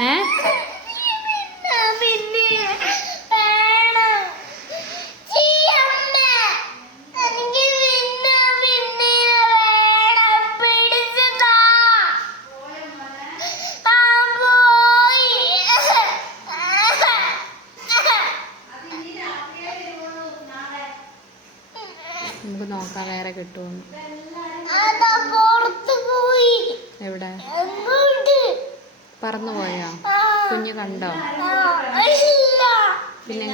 ഏ നമുക്ക് നോക്കാം വേറെ കിട്ടുമോ. എവിടെ പറന്നു പോയോ? കുഞ്ഞ് കണ്ടോ? പിന്നെ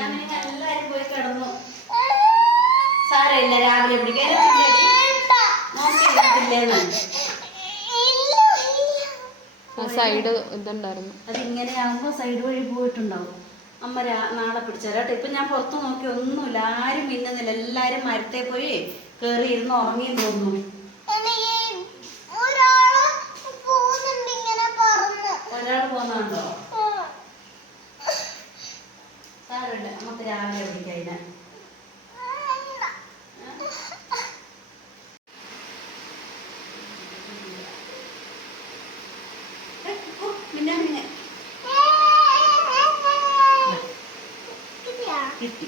സൈഡ് ഇതുണ്ടായിരുന്നു. അതിങ്ങനെയാകുമ്പോ സൈഡ് വഴി പോയിട്ടുണ്ടാവും. അമ്മ നാളെ പിടിച്ചാലോട്ടെ. ഇപ്പൊ ഞാൻ പുറത്ത് നോക്കി ഒന്നുമില്ല, ആരും മിന്നുന്നില്ല. എല്ലാരും മരത്തെ പോയി കേറി ഇരുന്ന് ഉറങ്ങി തോന്നുന്നു. ഒരാൾ പോന്നുണ്ടോ? സാരമില്ല, നമുക്ക് രാവിലെ വിളിക്കാം. കിട്ടി.